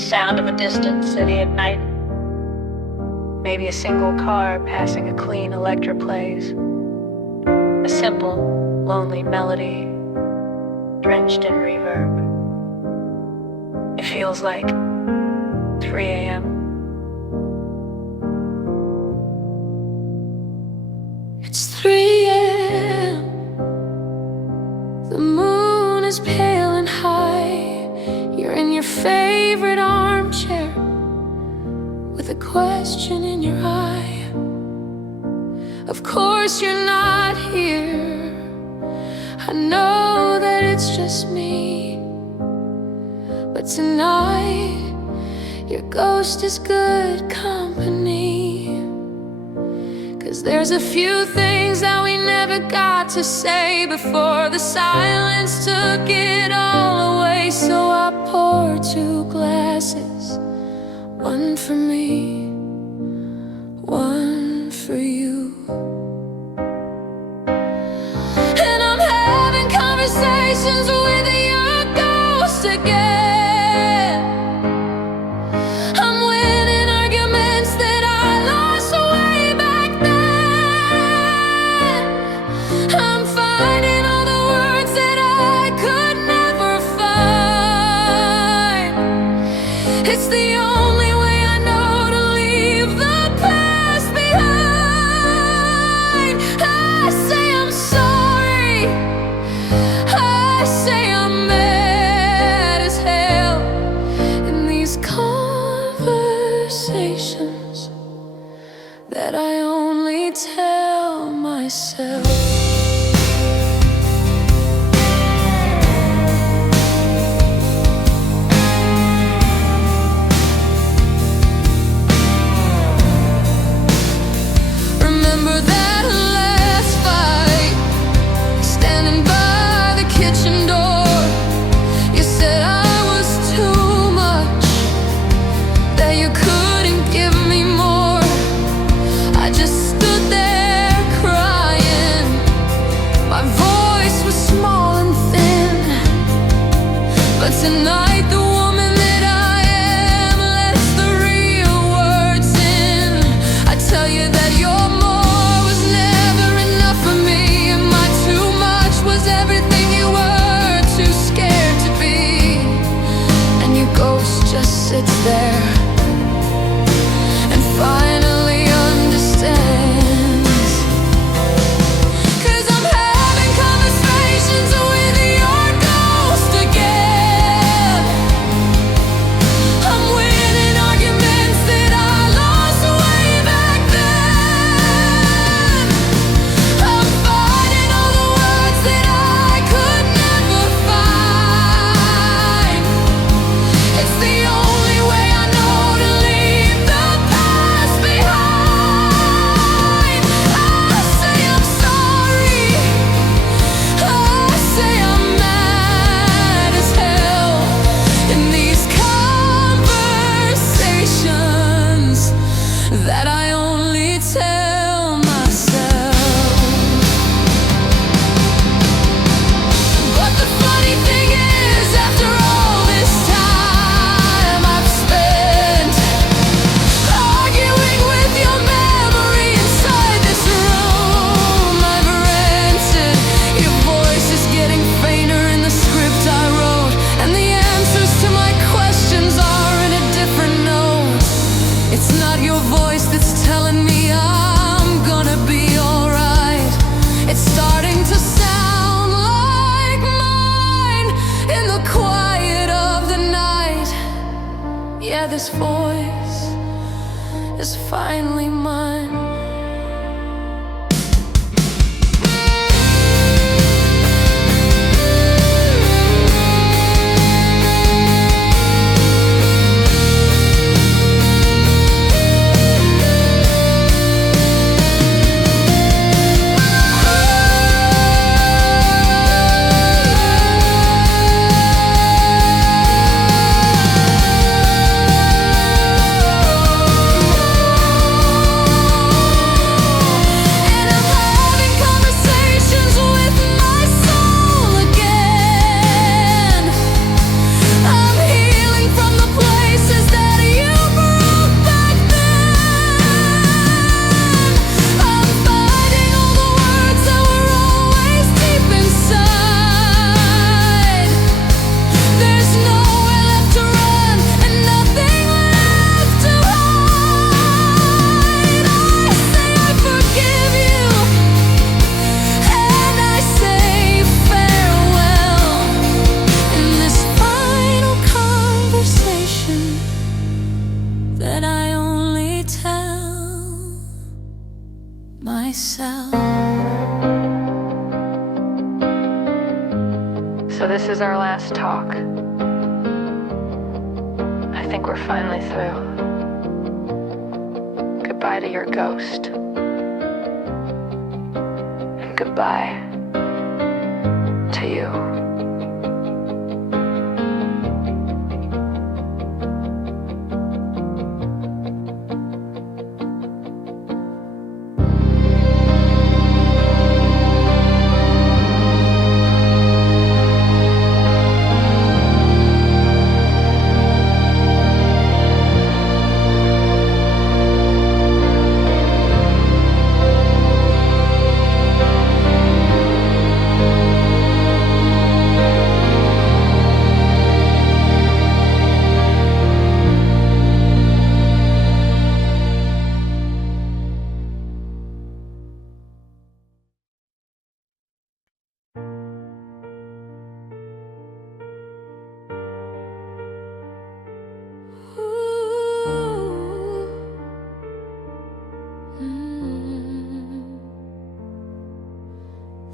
sound of a distant city at night. Maybe a single car passing a clean Electra plays. A simple, lonely melody, drenched in reverb. It feels like 3 a.m. It's 3 a.m. The moon is pale and high. You're in your favorite armchair with a question in your eye. Of course you're not here. I know that it's just me, but tonight your ghost is good company. 'Cause there's a few things that we never got to say before the silence took it all away. So I pour 2 glasses, one for me, one for you. And I'm having conversations with your ghost again. I'm winning arguments that I lost way back then. I'm finding all the words that I could never find. It's the only way I know to leave the past behind. I say I'm sorry. I say I'm mad as hell. In these conversations that I only tell myself. Remember that last fight, standing by the kitchen door. You said I was too much, that you couldn't give me more. I just stood there crying. My voice was small and thin, but tonight the woman that I am lets the real words in. I tell you that your more was never enough for me, and my too much was everything you were too scared to be. And your ghost just sits there and finally understands. 'Cause I'm having conversations with your ghost again. I'm winning arguments that I lost way back then. I'm finding all the words that I could never find. It's the only way I know to leave the past behind. I say I'm sorry. I say I'm mad as hell. In these conversations that I only tell myself. But the funny thing is, after all this time I've spent arguing with your memory inside this room I've rented, your voice is getting fainter in the script I wrote, and the answers to my questions are in a different note. It's not your voice that's telling me I'm gonna be alright. It's starting to sound like mine in the quiet of the night. Yeah, this voice is finally mine. So this is our last talk. I think we're finally through. Goodbye to your ghost. And goodbye to you.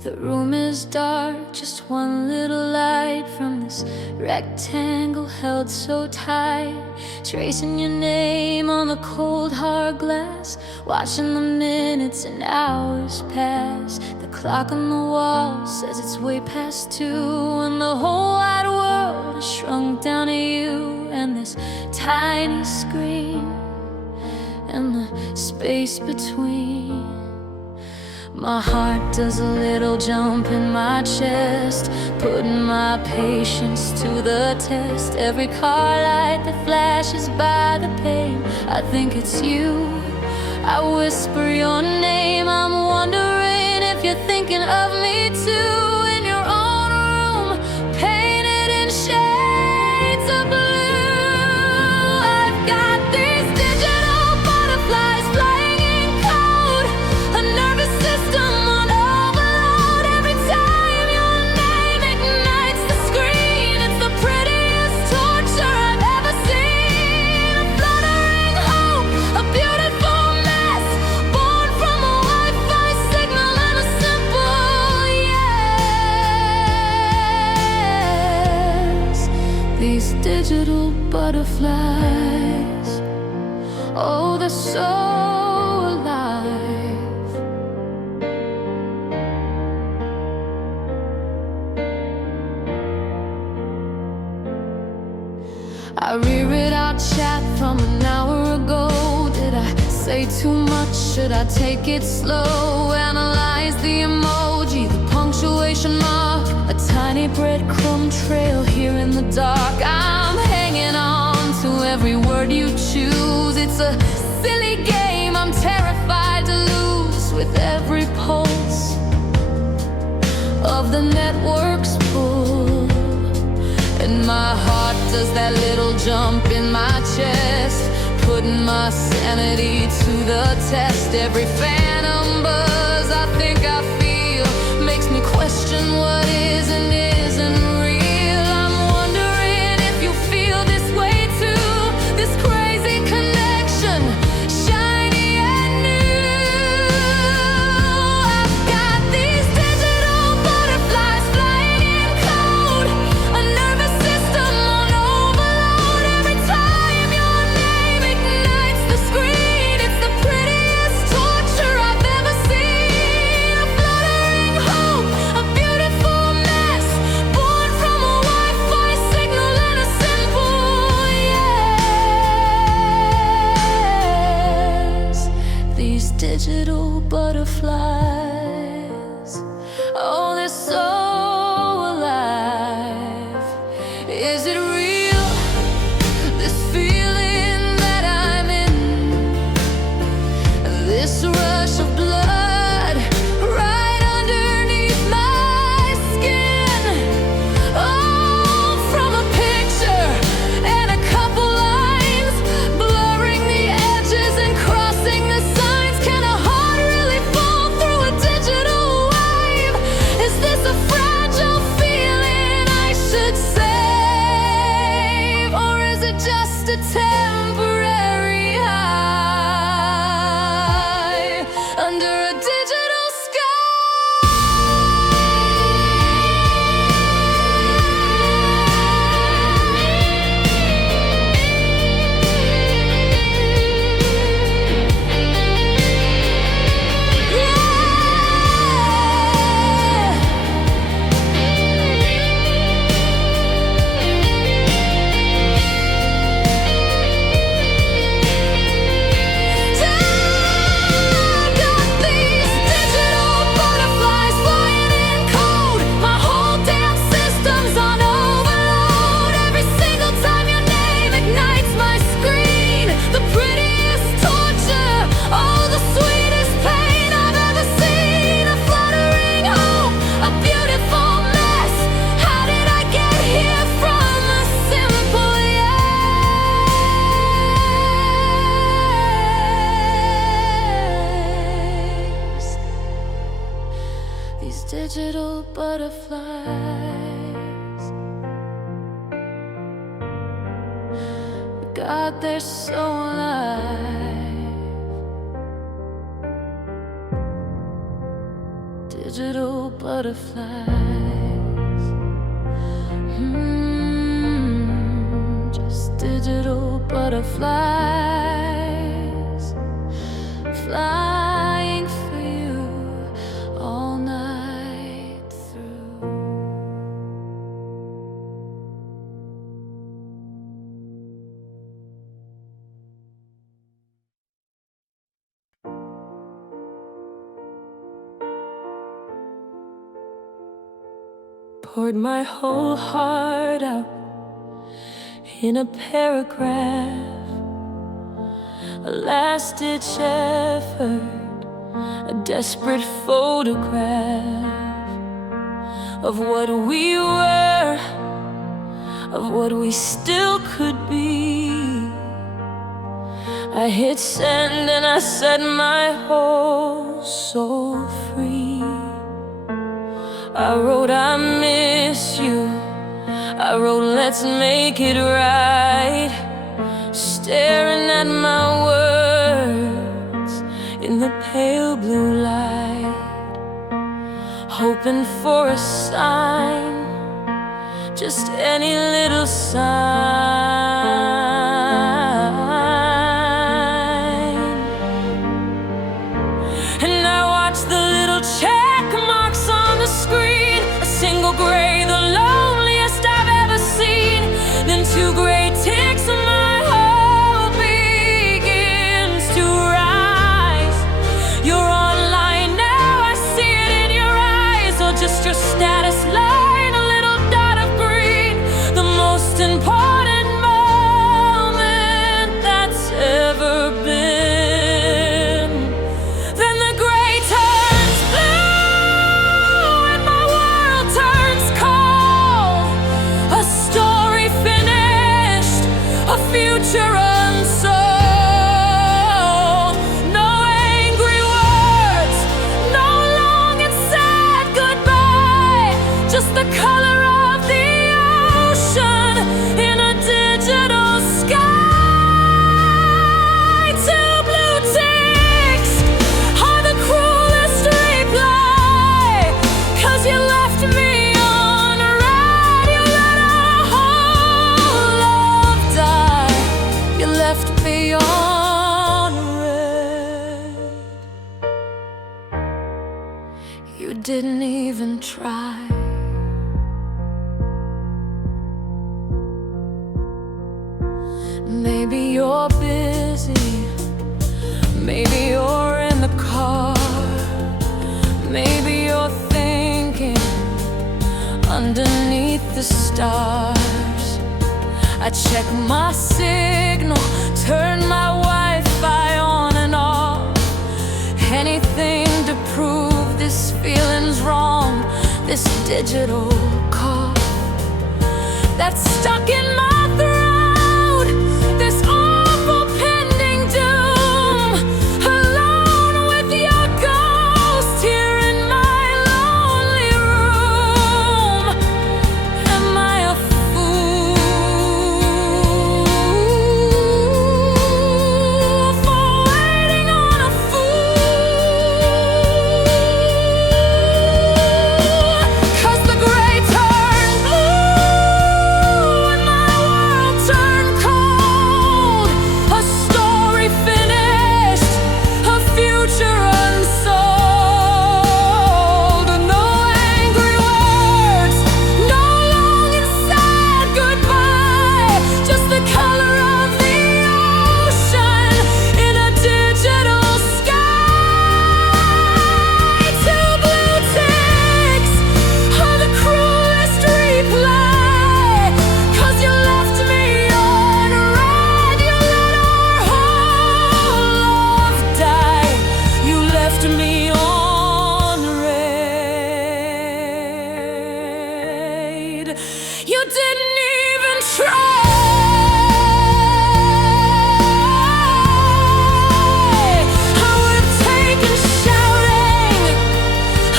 The room is dark, just one little light from this rectangle held so tight. Tracing your name on the cold hard glass, watching the minutes and hours pass. The clock on the wall says it's way past 2, and the whole wide world has shrunk down to you and this tiny screen and the space between. My heart does a little jump in my chest, putting my patience to the test. Every car light that flashes by the pane, I think it's you. I whisper your name, I'm wondering if you're thinking of me too. In your own room, painted in shades of blue. I've got these digital butterflies flying in code, a nervous system on overload. Every time your name ignites the screen, it's the prettiest torture I've ever seen. A fluttering hope, a beautiful mess, born from a Wi-Fi signal and a simple yes. These digital butterflies, oh, they're so alive. I reread our chat from an hour ago. Did I say too much? Should I take it slow? Analyze the emoji, the punctuation mark, a tiny breadcrumb trail here in the dark. I'm hanging on to every word you choose. It's a silly game I'm terrified to lose with every pulse of the network's pull. And my heart does that little jump in my chest, putting my sanity to the test. Every phantom buzz I think I feel makes me question what is and isn't real. I'm wondering if you feel this way too, this crazy connection, shiny and new. I've got these digital butterflies flying in code, a nervous system on overload. Every time your name ignites the screen, it's the prettiest torture I've ever seen. digital butterflies. God, they're so alive. Digital butterflies. Just digital butterflies, flying for you all night through. Poured my whole heart out in a paragraph, a last-ditch effort, a desperate photograph of what we were, of what we still could be. I hit send and I set my whole soul free. I wrote I miss you, I wrote let's make it right, staring at my words in the pale blue light, hoping for a sign, just any little sign. And I watched the little check marks on the screen, a single gray, the loneliest I've ever seen. Then two gray ticks and my hope begins to rise. You're online now, I see it in your eyes, or just your status line, a little dot of green, the most important moment that's ever been. Then the gray turns blue and my world turns cold. A story finished, a future unsold. No angry words, no long and sad goodbye, just the color of the ocean in a digital sky. Two blue ticks are the cruelest reply, 'cause you left me on red. You let our whole love die. You left me on red. You didn't even try. Maybe you're busy, maybe you're in the car, maybe you're thinking underneath the stars. I check my signal, turn my Wi-Fi on and off, anything to prove this feeling's wrong, this digital cough that's stuck in my throat, this awful pending doom, alone with your ghost here in my lonely room. Am I a fool for waiting on a fool? 'Cause the gray turned blue and my world turned cold. A story finished, a future unsold. No angry words, no long and sad goodbye, just the color of the ocean in a digital sky. Two blue ticks are the cruelest reply, 'cause you left me on red. You let our whole love die. You left me on red. You didn't even try. I would have taken shouting,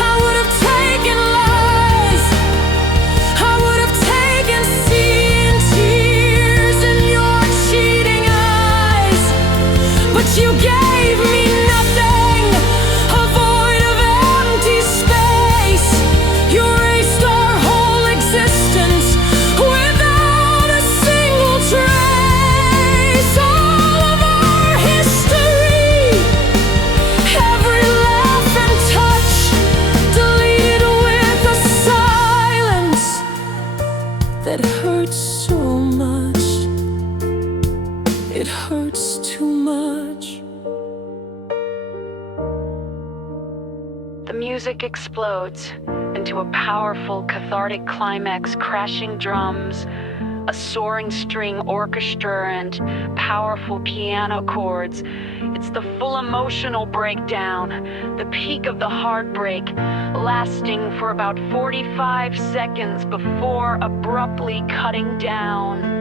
I would have taken love. gave me nothing, a void of empty space. You erased our whole existence without a single trace. All of our history, every laugh and touch, deleted with a silence that hurts so much. It hurts too much. The music explodes into a powerful, cathartic climax, crashing drums, a soaring string orchestra, and powerful piano chords. It's the full emotional breakdown, the peak of the heartbreak, lasting for about 45 seconds before abruptly cutting down.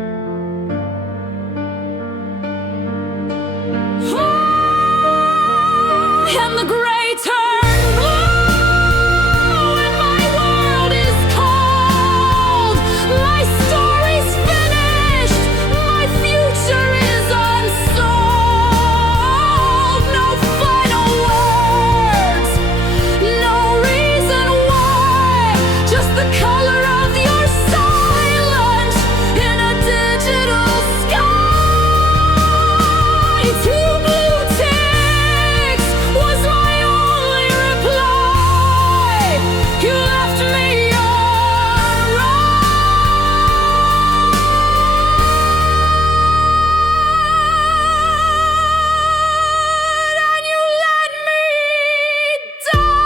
And the gray turn blue, and my world is cold. My story's finished, my future is unsolved. No final words, no reason why, just the color of your silence in a digital sky. Two blue ticks was my only reply. You left me on red, and you let me die.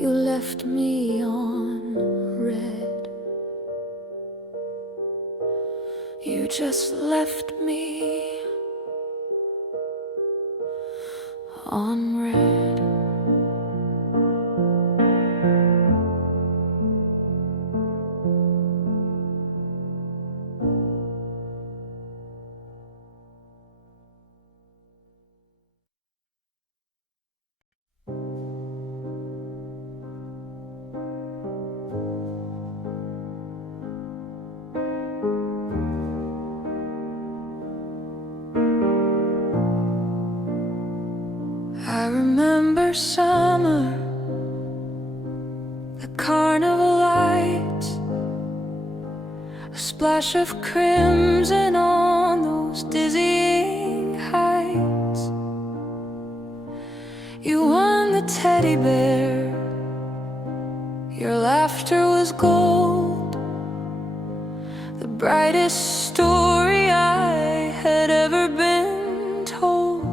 You left me on red. You just left me on red. I remember summer, the carnival lights, a splash of crimson on those dizzying heights. You won the teddy bear, your laughter was gold, the brightest story I had ever been told.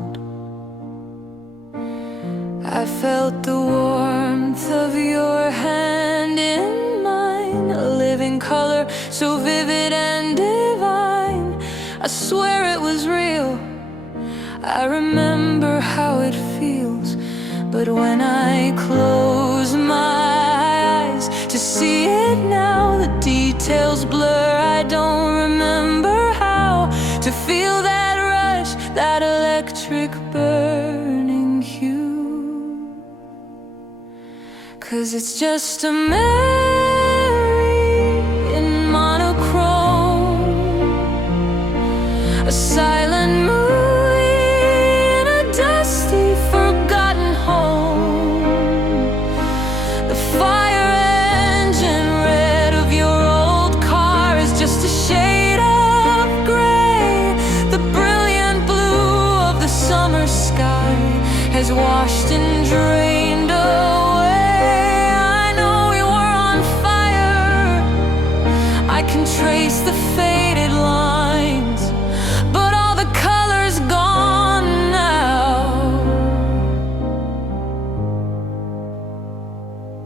I felt the warmth of your hand in mine, a living color so vivid and divine. I swear it was real. I remember how it feels, but when I close my eyes to see it now, the details blur. I don't remember how to feel that rush, that electric burning hue. 'Cause it's just a memory in monochrome, a silent movie in a dusty, forgotten home. The fire engine red of your old car is just a shade of gray. The brilliant blue of the summer sky has washed and drained away. I know we were on fire, I can trace the faded lines, but all the color's gone now.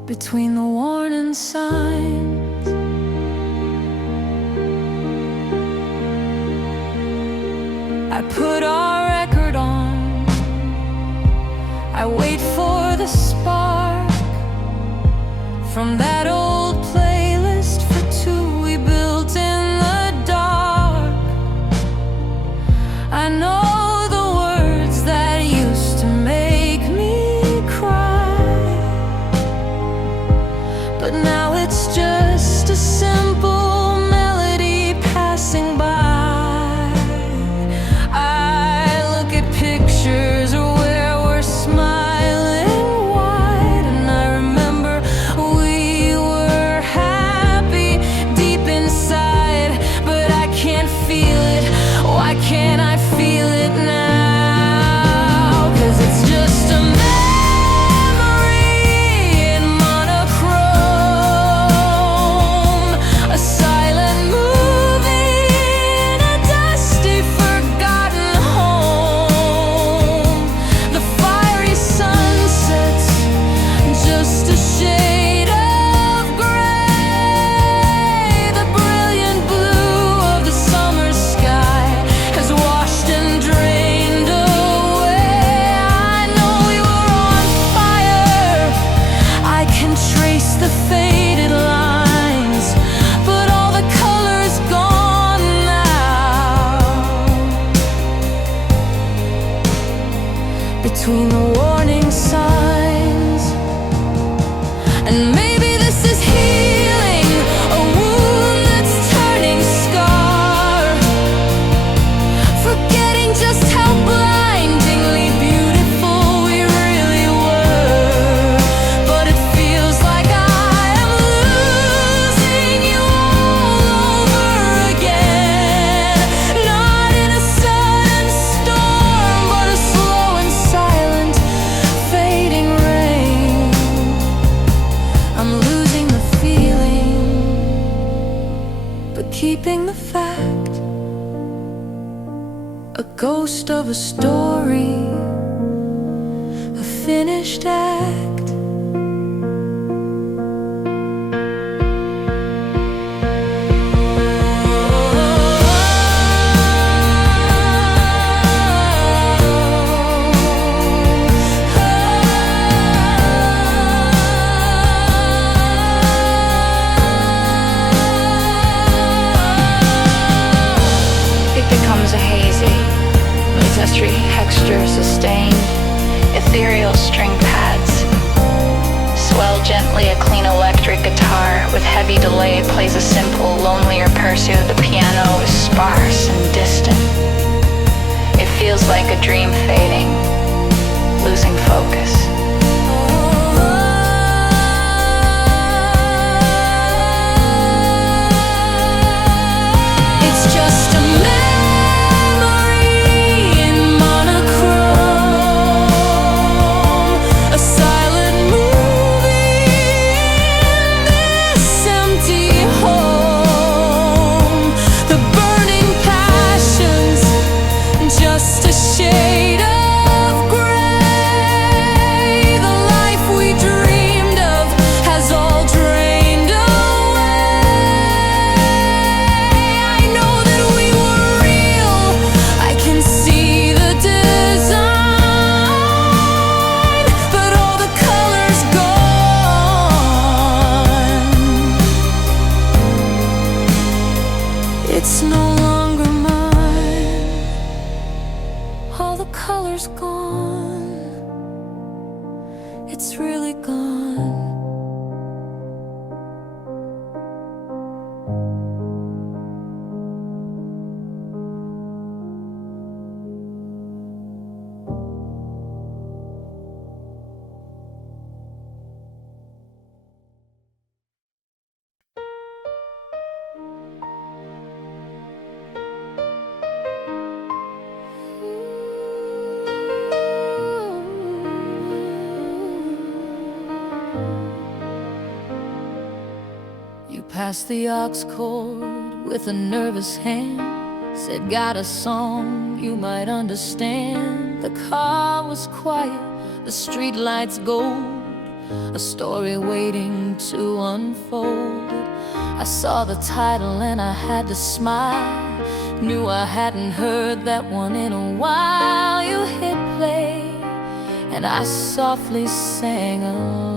Between the warning signs, I put our record on, I wait for the spark from that old playlist for two we built in the dark. I know the words that used to make me cry, but now it's just a simple melody passing by. ghost of a story, a finished act. Texture sustained, ethereal string pads. Swell gently a clean electric guitar with heavy delay plays a simple, lonelier pursuit. The piano is sparse and distant. It feels like a dream fading, losing focus. It's just a it's no longer mine. All the color's gone. It's really gone. Passed the aux chord with a nervous hand. Said, got a song you might understand. The car was quiet, the street lights gold, a story waiting to unfold. I saw the title and I had to smile. Knew I hadn't heard that one in a while. You hit play and I softly sang along.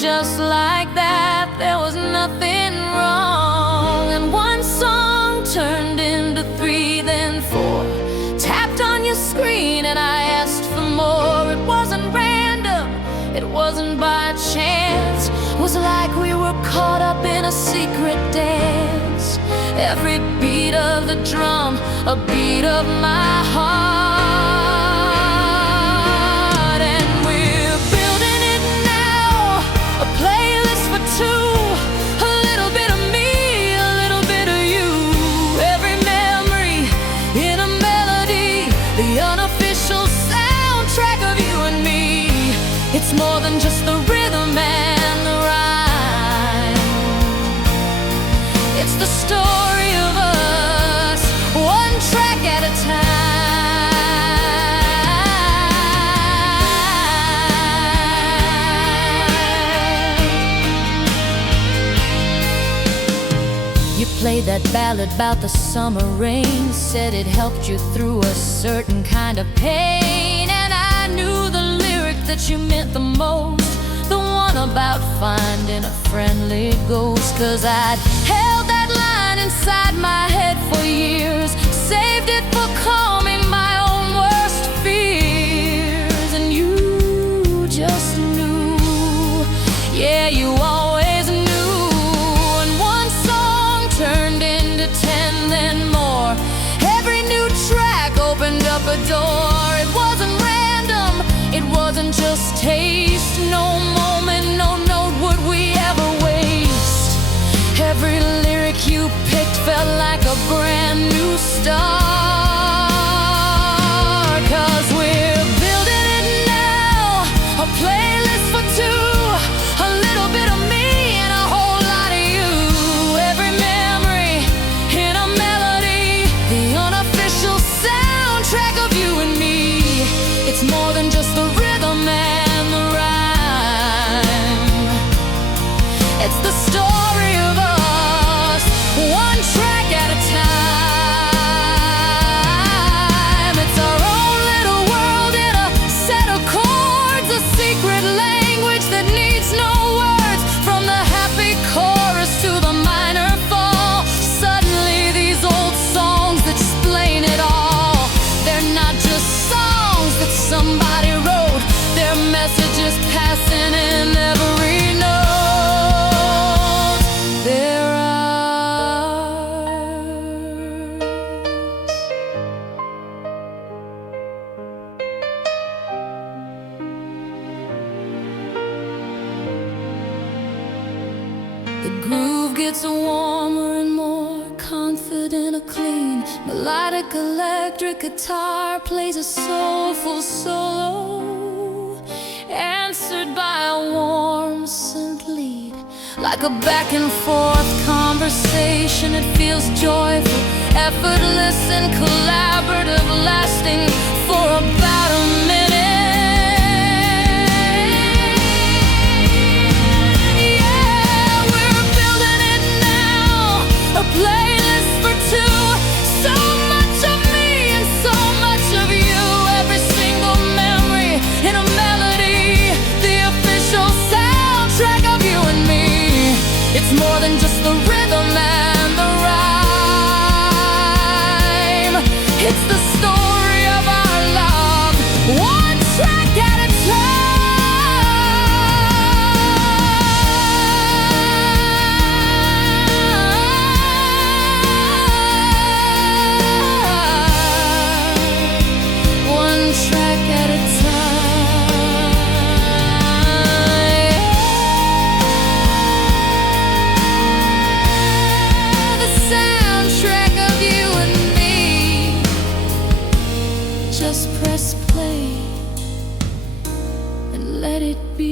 Just like that, there was nothing wrong. And one song turned into 3, then 4. Tapped on your screen and I asked for more. It wasn't random, it wasn't by chance. It was like we were caught up in a secret dance. Every beat of the drum, a beat of my heart. It's more than just the rhythm and the rhyme. It's the story of us, one track at a time. You played that ballad about the summer rain. Said it helped you through a certain kind of pain. And I knew the that you meant the most, the one about finding a friendly ghost. Cause I'd held that line inside my head for years, saved it for calming my own worst fears. And you just knew, yeah, you always knew. And one song turned into 10, then more. Every new track opened up a door. It wasn't random, it wasn't just taste. No moment, no note would we ever waste. Every lyric you picked felt like a brand new start. Cause we're building it now, a playlist for 2, a little bit of me and a whole lot of you. Every memory in a melody, than just the rhythm and the rhyme. It's the story of us, one track at a time. It's our own little world in a set of chords, a secret language that needs no words. From the happy chorus to the minor fall, suddenly these old songs explain it all. They're not just songs that somebody wrote, their messages passing in every note. They're ours. The groove gets warmer and more confident, a clean melodic electric guitar plays a soulful solo, answered by a warm synth lead. Like a back and forth conversation, it feels joyful, effortless and collaborative, lasting for about a minute. Yeah, we're building it now, a playlist for two. So much of me and so much of you, every single memory in a melody, the official soundtrack of you and me. It's more than just the rhythm and the rhyme. It's the story of our love, one track at a time. One track at a time. The soundtrack of you and me. Just press play and let it be.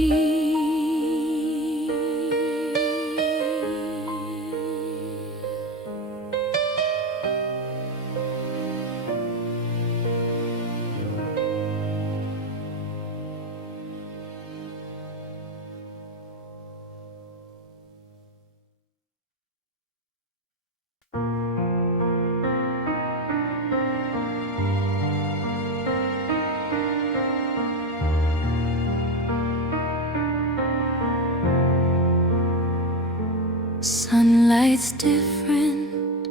Sunlight's different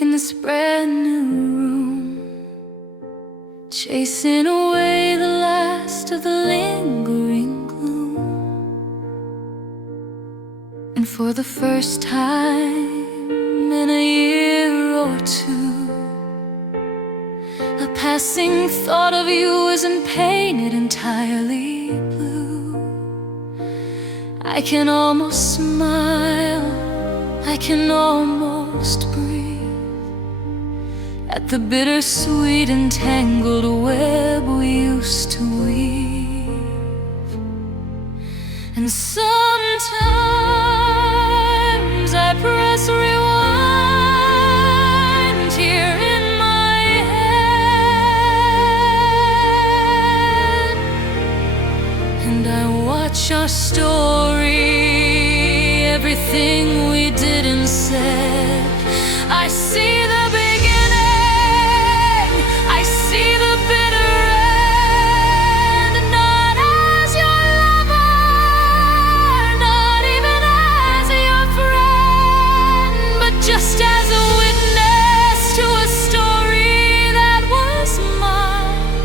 in this brand new room, chasing away the last of the lingering gloom. And for the first time in a year or two, a passing thought of you isn't painted entirely blue. I can almost smile, I can almost breathe at the bittersweet and tangled web we used to weave. And sometimes I press rewind here in my head, and I watch our story, everything we did and said. I see the beginning, I see the bitter end. Not as your lover, not even as your friend, but just as a witness to a story that was mine.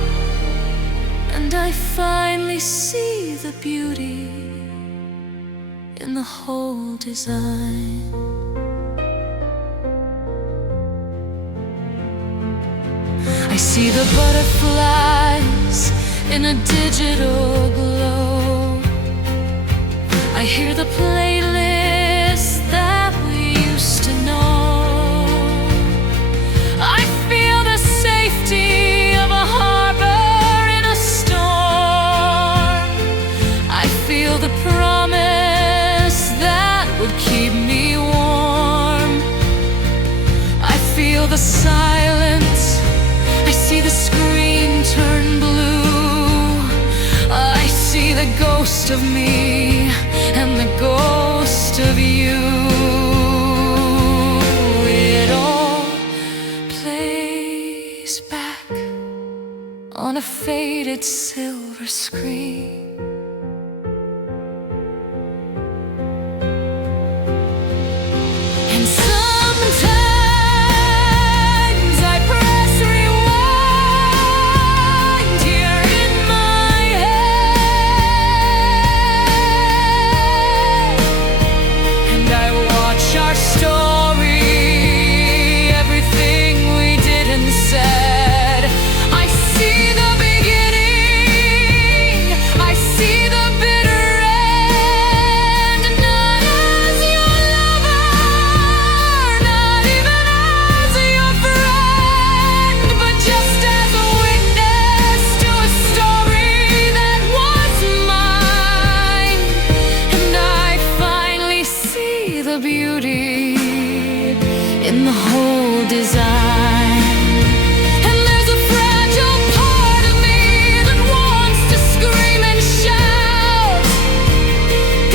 And I finally see the beauty in the whole design. I see the butterflies in a digital glow. I hear the playlist that we used to know. I feel the safety of a harbor in a storm. I feel the promise that would keep me warm. I feel the silence, I see the screen turn blue. ghost of me and the ghost of you. It all plays back on a faded silver screen. And sometimes I press rewind here in my head, and I watch our story, everything we did and said. I see the beginning, I see the bitter end, not as your lover, not even as your friend, but just as a witness to a story that was mine. And I finally see the beauty in the whole design. And there's a fragile part of me that wants to scream and shout,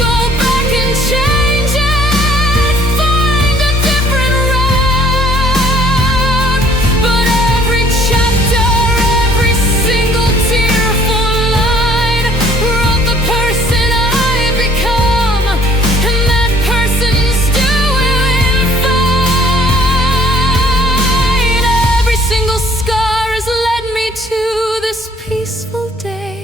go back and change it, find a different route. But every chapter, every single tearful line wrote the person I've become, and that person's doing fine. Every single scar has led me to this peaceful day,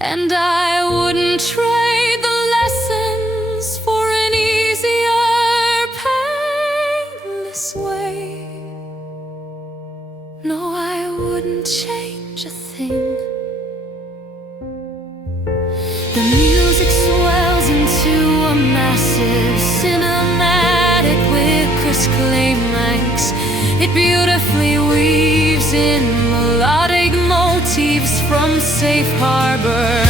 and I wouldn't trade the lessons for an easier, painless way. No, I wouldn't change a thing. The music swells into a massive cinematic with crisp climax. It beautifully weaves in melodic motifs from Safe Harbor.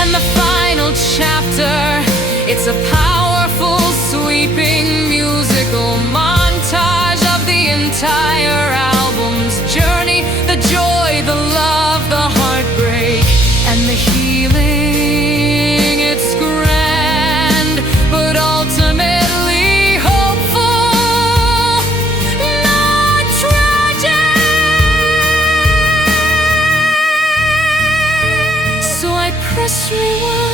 And the final chapter, it's a powerful, sweeping musical montage of the entire album's journey, the joy, the love, the heartbreak, and the healing. It's grand, but ultimately hopeful, not tragic. So I press rewind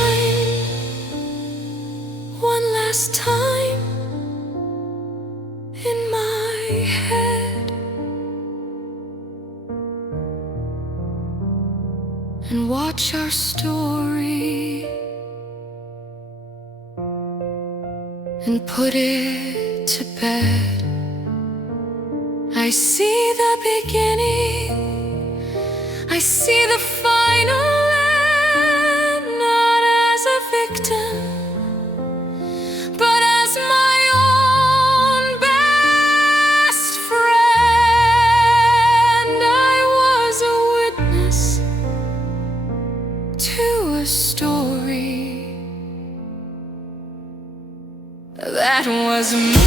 one last time in my head, and watch our story and put it to bed. I see the beginning, I see the final end, not as a victim, but as my own best friend. I was a witness to a story that was mine.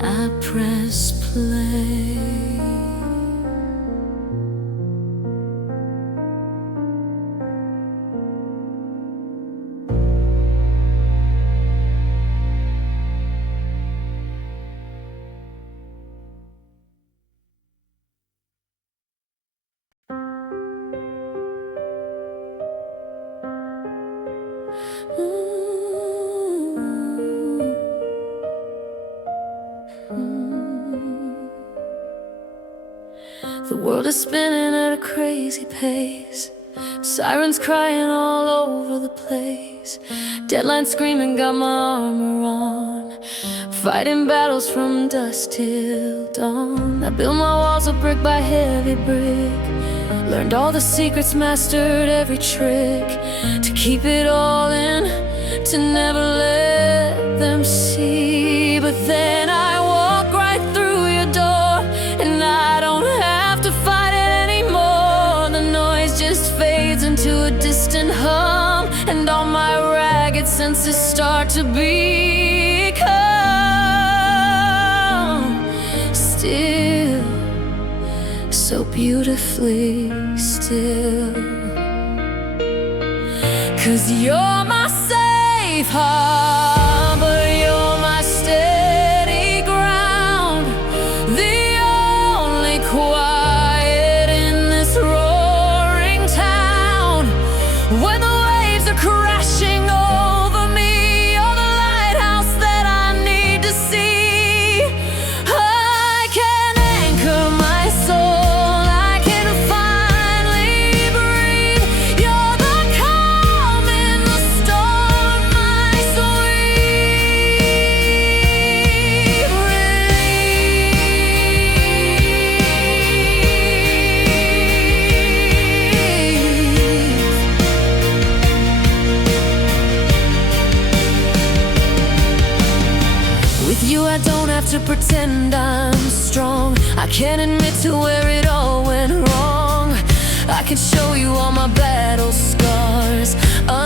I press play. The world is spinning at a crazy pace. Sirens crying all over the place. Deadlines screaming, got my armor on. fighting battles from dusk till dawn. I built my walls of brick by heavy brick, learned all the secrets, mastered every trick, to keep it all in, to never let them see. But then I walk right through your door, and I don't have to fight it anymore. The noise just fades into a distant hum, and all my ragged senses start to become still, so beautifully still. 'Cause you're my safe harbor, you're my steady ground, the only quiet in this roaring town. When the waves are crashing over me, you're the lighthouse that I need to see. I can anchor my soul, I can finally breathe. You're the calm in the storm, my sweet relief. With you I don't have to pretend I'm strong. I can admit to where it all went wrong. I can show you all my battle scars,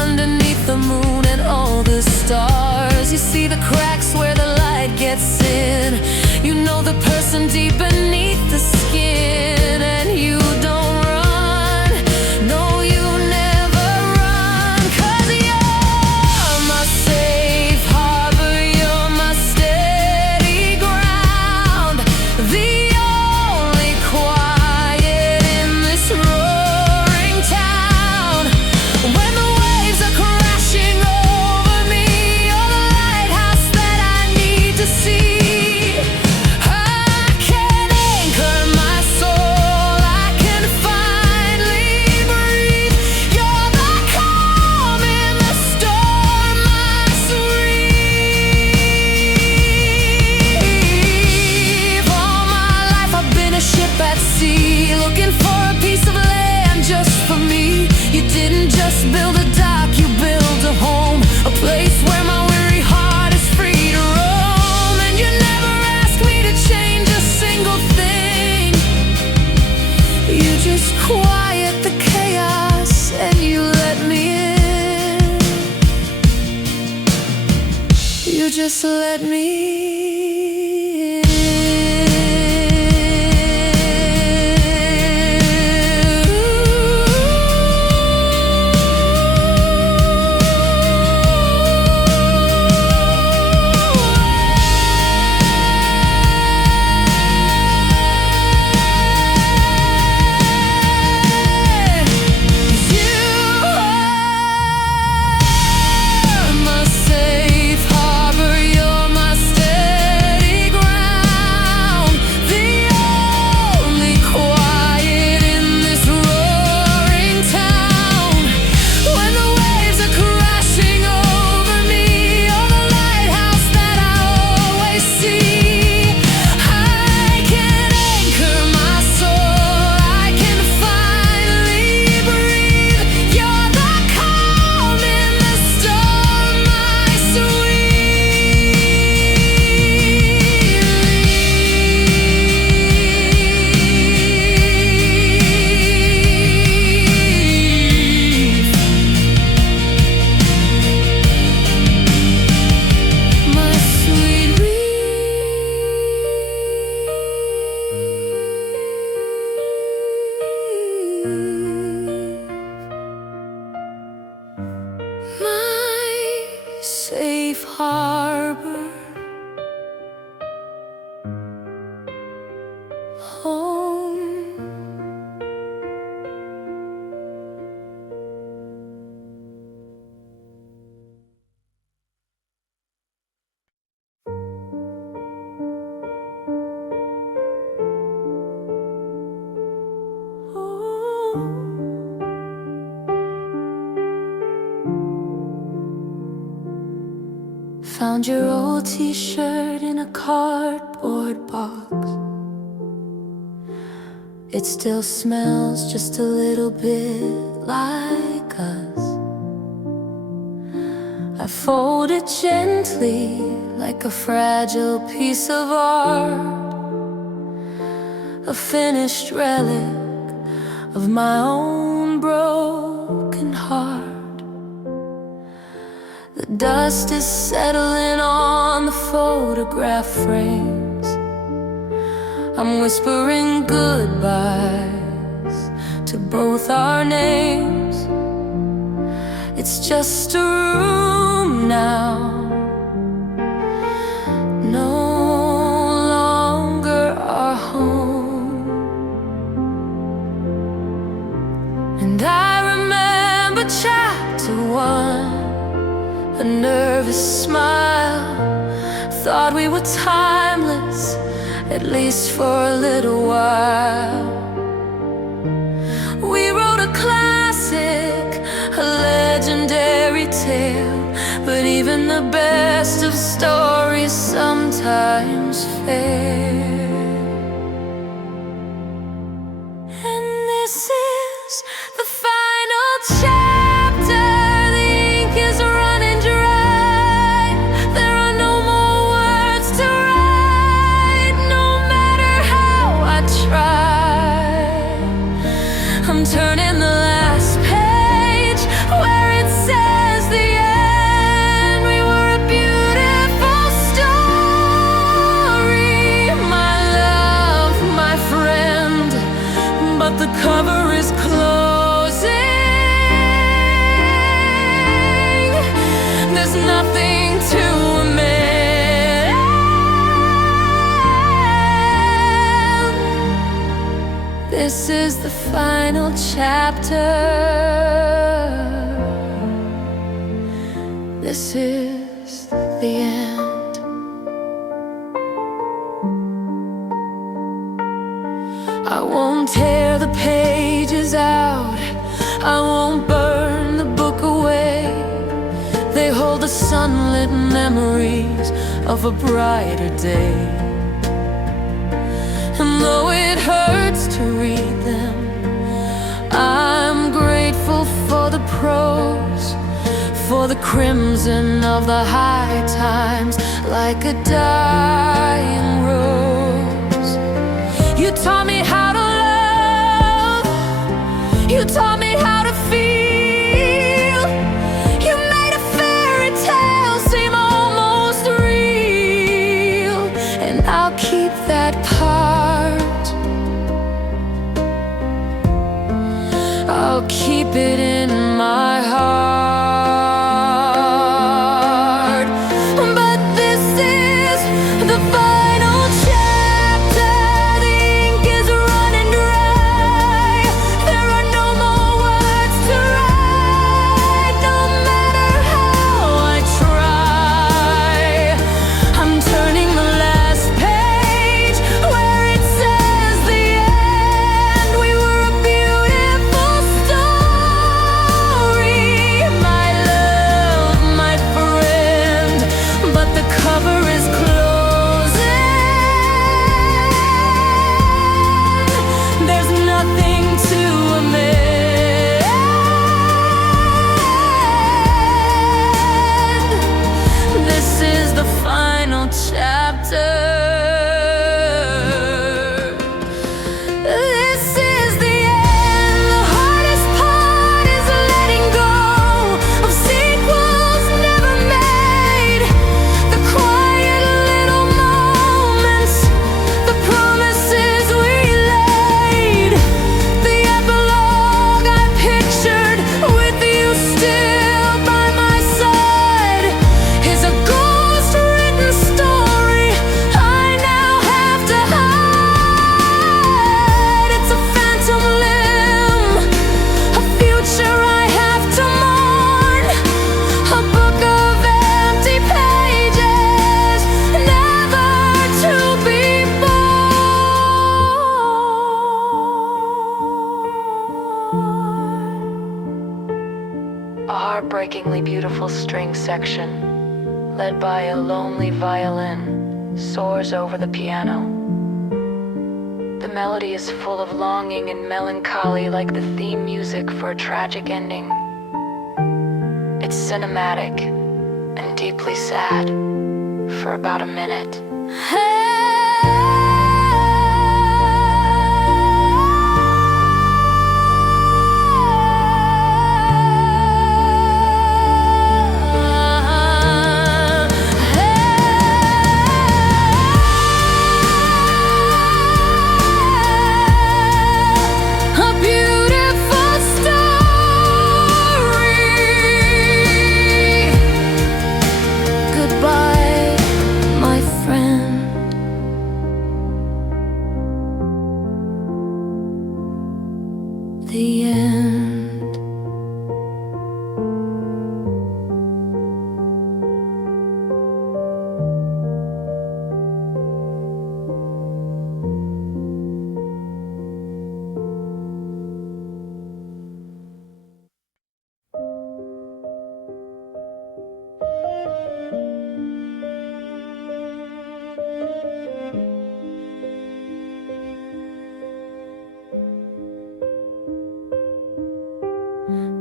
underneath the moon and all the stars. You see the cracks where the light gets in. You know the person deep beneath the skin. And you don't run, no you never run. 'Cause you're my safe harbor, you're my steady ground, the only quiet in this roaring town. When the waves are crashing over me, you're the lighthouse that I need to see. I can anchor my soul, I can finally breathe. You're the calm in the storm, my sweet. All my life I've been a ship at sea, looking for a piece of land just for me. You didn't just build a dock, you built a home, a place where my weary heart is free to roam. And you never asked me to change a single thing. You just quiet the chaos and you let me in. You just let me in. found your old t-shirt in a cardboard box. It still smells just a little bit like us. I fold it gently like a fragile piece of art, a finished relic of my own broken heart. The dust is settling on the photograph frames. I'm whispering goodbyes to both our names. It's just a room now, no longer our home. And I remember chapter 1, a nervous smile. Thought we were timeless, at least for a little while. We wrote a classic, a legendary tale, but even the best of stories sometimes fail. And this is the final chapter. The ink is running dry. There are no more words to write, no matter how I try. I'm turning the last page where it says the end. We were a beautiful story, my love, my friend, but the cover is closing. There's nothing to amend. This is the final chapter. This is the end. I won't tear the pages out, I won't burn the book away. They hold the sunlit memories of a brighter day. And though it hurts to read them, I'm grateful for the prose, for the crimson of the high times, like a dying rose. You taught me how to love, you taught me how to feel. You made a fairy tale seem almost real, and I'll keep that part. I'll keep it in my heart. But this is the final chapter. The ink is running dry. There are no more words to write, no matter how I try. I'm turning the last page where it says the end. We were a beautiful story, my love, my friend, but the cover is closing. There's nothing to amend. This is the final chapter. This is the end. The hardest part is letting go of sequels never made. The quiet little moments, the promises we laid. The epilogue I pictured with you still by my side is a ghost-written story I now have to hide. It's a phantom limb, a future I have to mourn, a book of empty pages, never to be born. A heartbreakingly beautiful string section, led by a lonely violin, soars over the piano. The melody is full of longing and melancholy, like the theme music for a tragic ending. It's cinematic and deeply sad for about a minute. The end.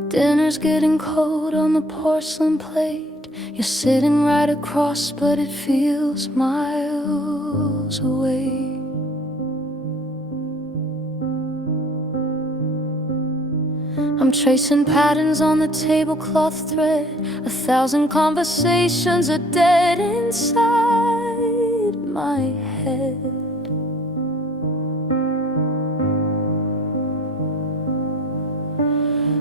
Dinner's getting cold on the porcelain plate. You're sitting right across, but it feels miles away. I'm tracing patterns on the tablecloth thread. 1,000 conversations are dead inside my head.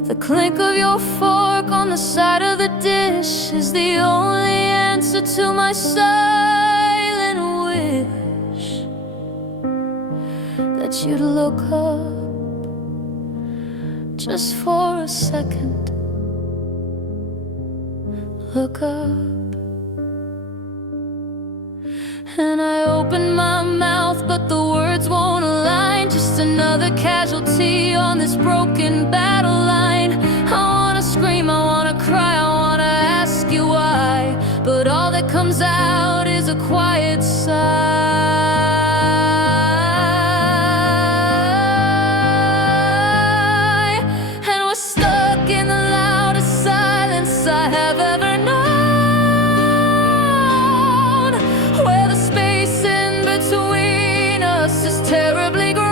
The clink of your fork on the side of the dish is the only answer to my silent wish that you'd look up just for a second. Look up. And I open my mouth, but the words won't align. Just another casualty on this broken battle line. I wanna scream, I wanna cry, I wanna ask you why, but all that comes out is a quiet sigh. And we're stuck in the loudest silence I have ever known, where the space in between us is terribly grown.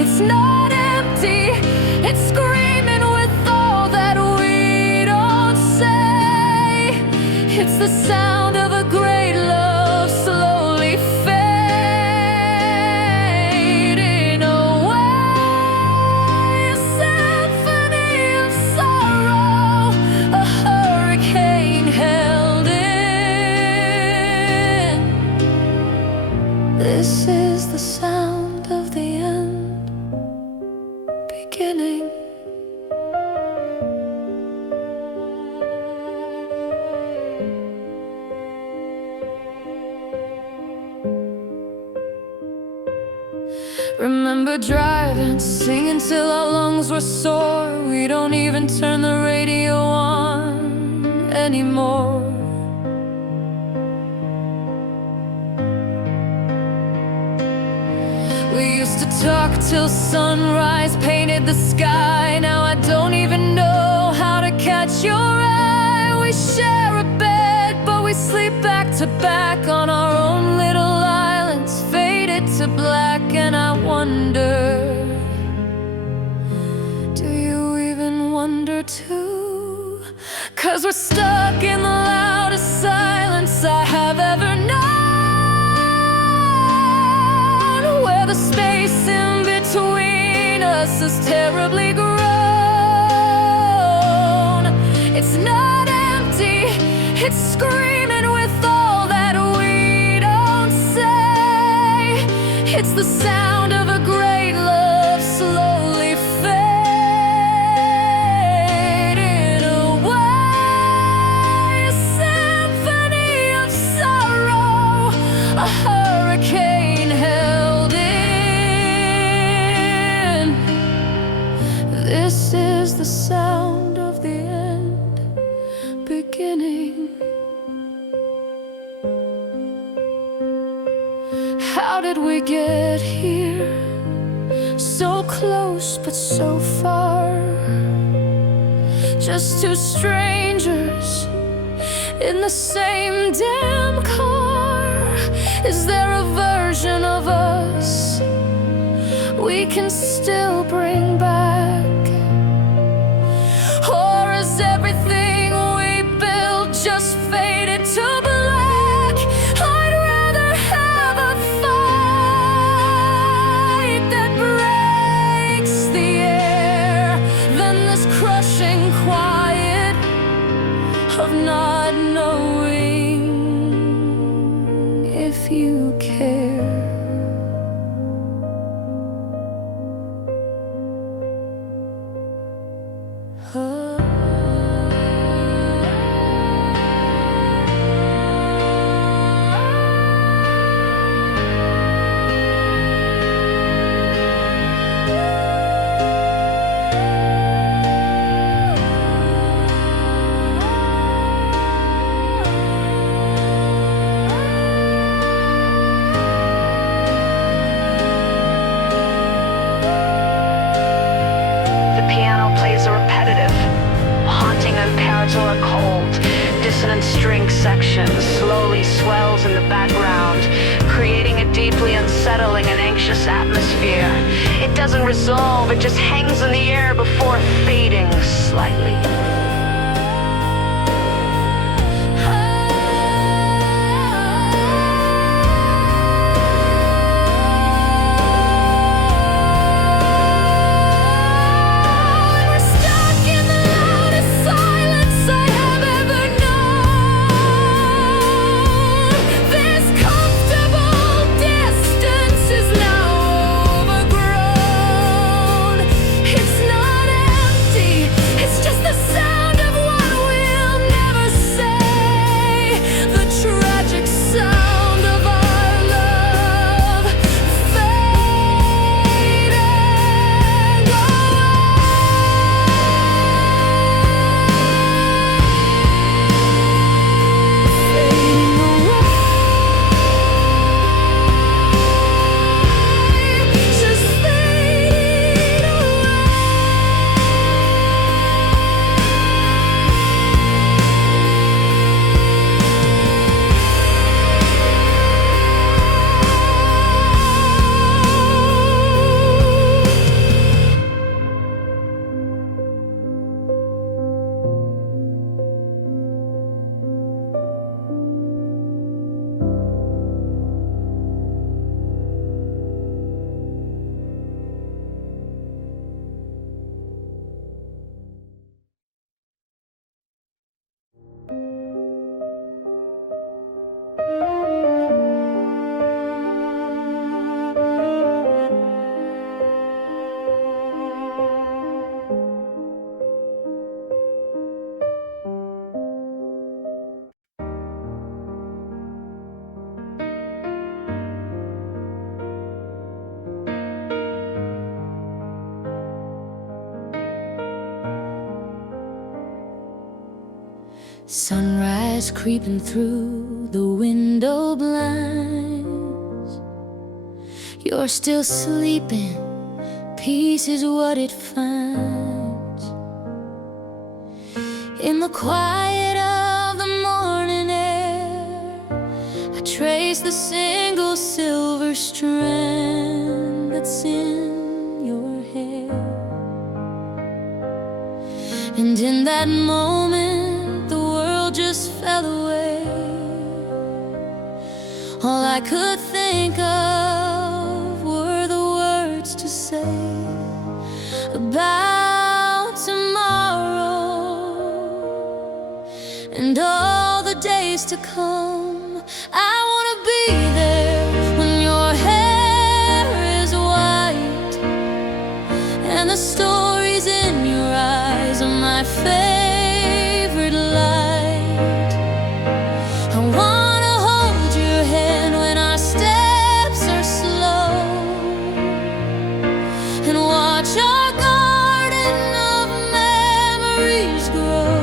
It's not empty, it's screaming with all that we don't say. It's the sound of a great love slowly fading away. A symphony of sorrow, a hurricane held in. This is the sound of the end beginning. Remember driving, singing till our lungs were sore. We don't even turn the radio on anymore. We used to talk till sunrise painted the sky. Now I don't even know how to catch your eye. We share a bed, but we sleep back to back on our own little islands, faded to black. And I wonder, do you even wonder too? 'Cause we're stuck in the loudest silence I have ever known, where the space in between us is terribly grown. It's not empty, it's screaming with all that we don't say. It's the sound of a great love slowly fading away. A symphony of sorrow, a hurricane held in. This is the sound of the end How did we get here? So close but so far. Just two strangers in the same damn car. Is there a version of us we can still bring back? Or is everything we built just faded to black? I'd rather have a fight that breaks the air than this crushing quiet of not knowing if you care. Or cold, dissonant string section slowly swells in the background, creating a deeply unsettling and anxious atmosphere. It doesn't resolve, it just hangs in the air before fading slightly. Sunrise creeping through the window blinds. You're still sleeping, peace is what it finds. In the quiet of the morning air, I trace the single silver strand that's in your hair. And in that moment, the world just fell away. All I could think of were the words to say about tomorrow and all the days to come. I wanna be there when your hair is white and the stories in your eyes are my favorite light. I wanna hold your hand when our steps are slow and watch our garden of memories grow.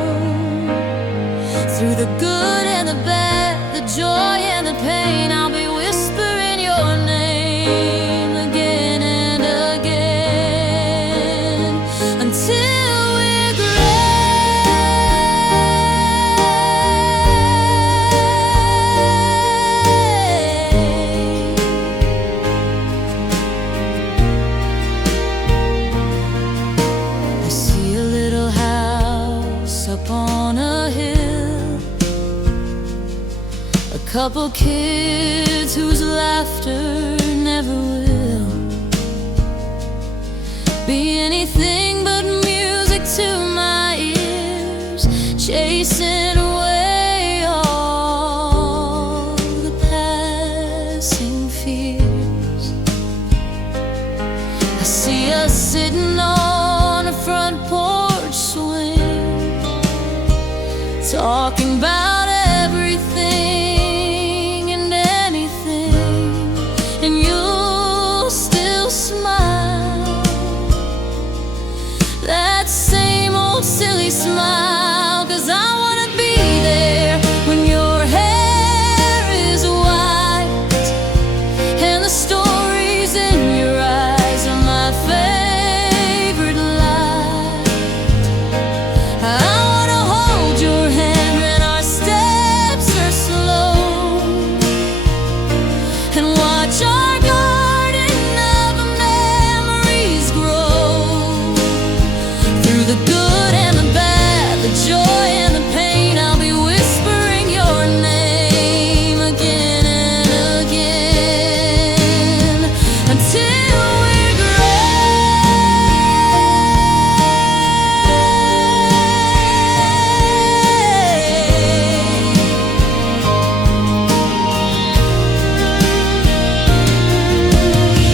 Through the good and the bad, the joy and the couple kids whose laughter never will be anything but music to my ears, chasing away all the passing fears. I see us sitting on a front porch swing, talking about everything and anything, and you'll still smile, that same old silly smile, 'cause I wanna be there when your hair is white and the stories in your eyes are my favorite light. I wanna hold your hand when our steps are slow and watch our garden of memories grow. Through the good and the bad, the joy and the pain, I'll be whispering your name again and again until we're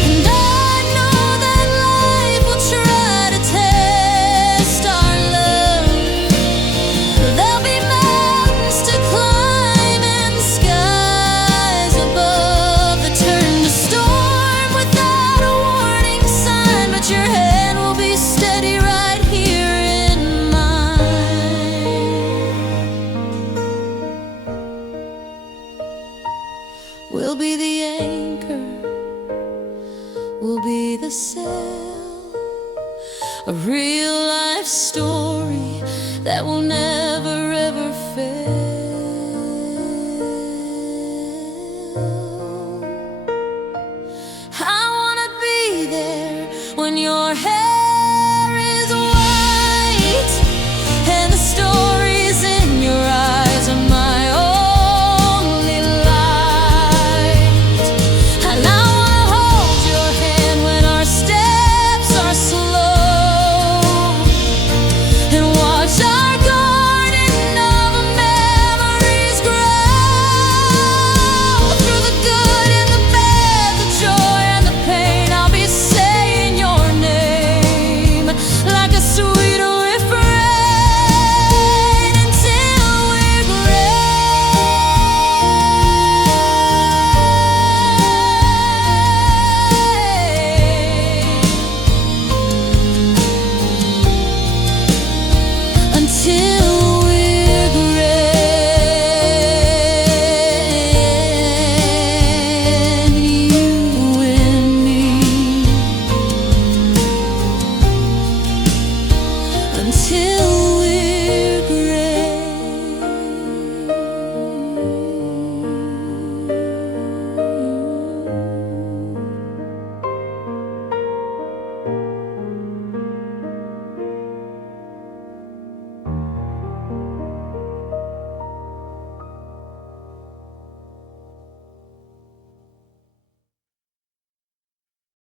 And I know that life will try to test our love. There'll be mountains to climb and skies above that turn to storm without a warning sign, but your hand will be steady right here in mine. We'll be the anchor, we'll be the sail, a real life story that will never ever fail.